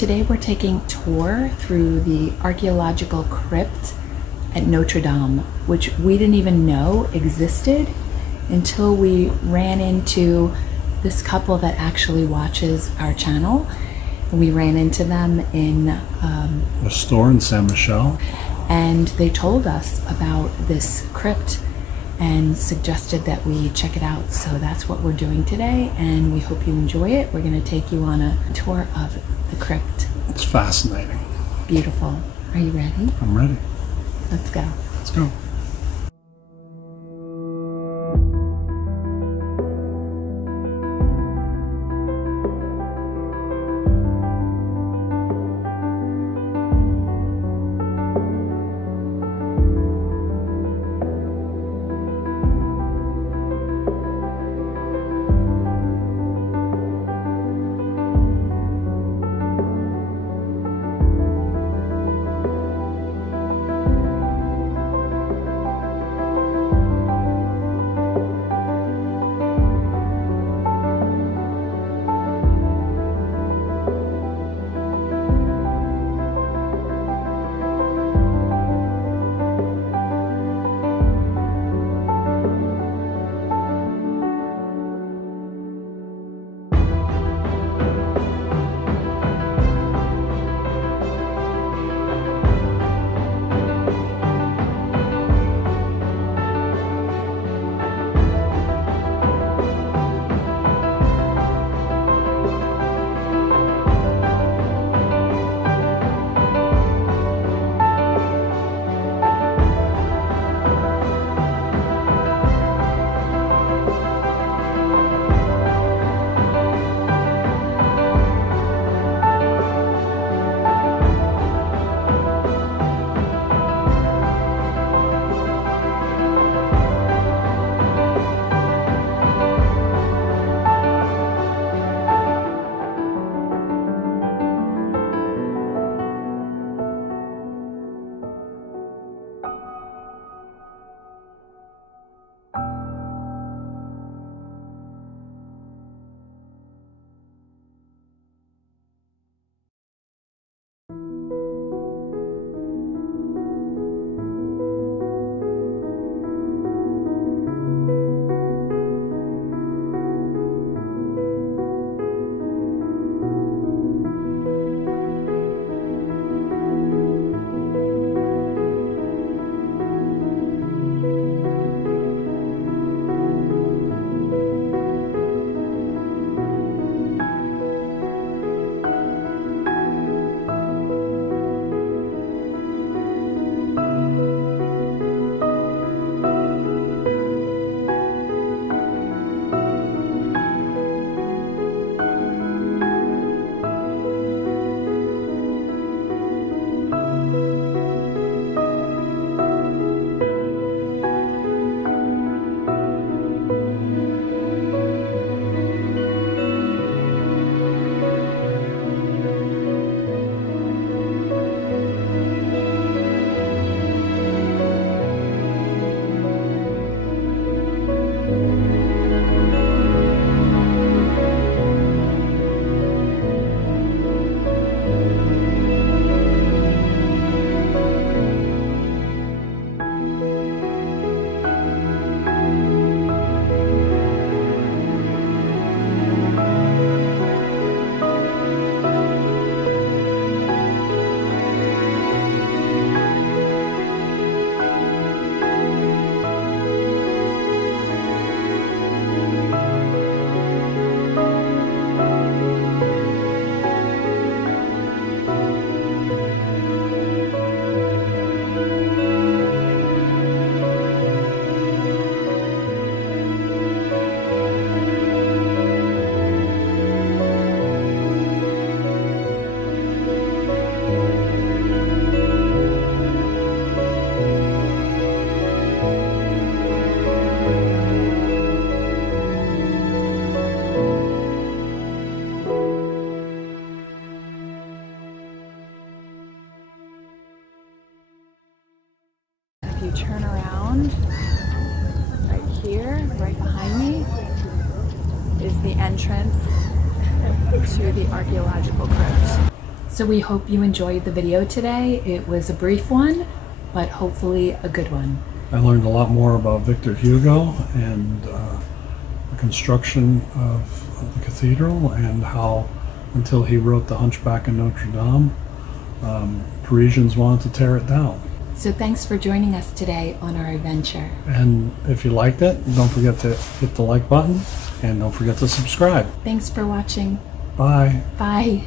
Today we're taking a tour through the Archeological Crypt at Notre Dame, which we didn't even know existed until we ran into this couple that actually watches our channel. We ran into them in a store in Saint Michel, and they told us about this crypt and suggested that we check it out. So that's what we're doing today, and we hope you enjoy it. We're going to take you on a tour of the crypt. It's fascinating. Beautiful. Are you ready? I'm ready. Let's go. Let's go. you turn around, right here, right behind me, is the entrance to the Archeological Crypt. So we hope you enjoyed the video today. It was a brief one, but hopefully a good one. I learned a lot more about Victor Hugo and the construction of the cathedral, and how, until he wrote The Hunchback of Notre Dame, Parisians wanted to tear it down. So thanks for joining us today on our adventure. And if you liked it, don't forget to hit the like button, and don't forget to subscribe. Thanks for watching. Bye. Bye.